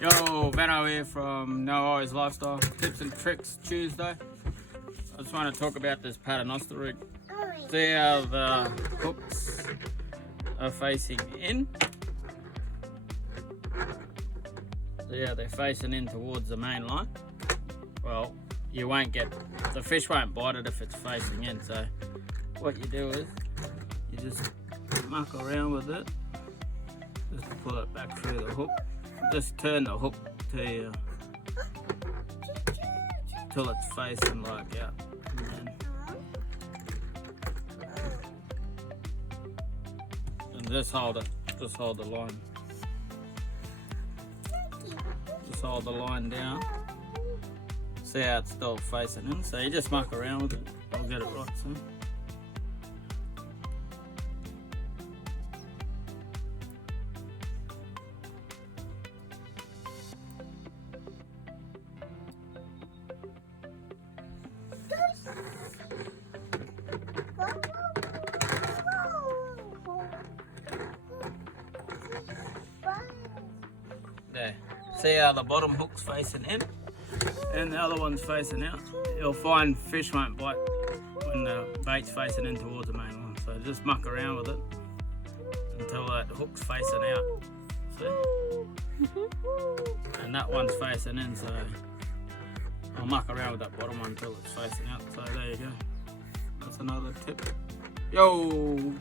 Yo, Veno here from No Worries Lifestyle Tips and Tricks Tuesday. I just want to talk about this Paternoster rig. See how the hooks are facing in. See how they're facing in towards the main line. Well, you won't get, the fish won't bite it if it's facing in. So what you do is you just muck around with it, just to pull it back through the hook. Just turn the hook to you till it's facing like out, and just hold it. Just hold the line. Just hold the line down. See how it's still facing in. So you just muck around with it. I'll get it right soon. There. See how the bottom hook's facing in and the other one's facing out. You'll find fish won't bite when the bait's facing in towards the main line. So just muck around with it until that hook's facing out. See? And that one's facing in, so I'll muck around with that bottom one until it's facing out. So there you go. That's another tip. Yo!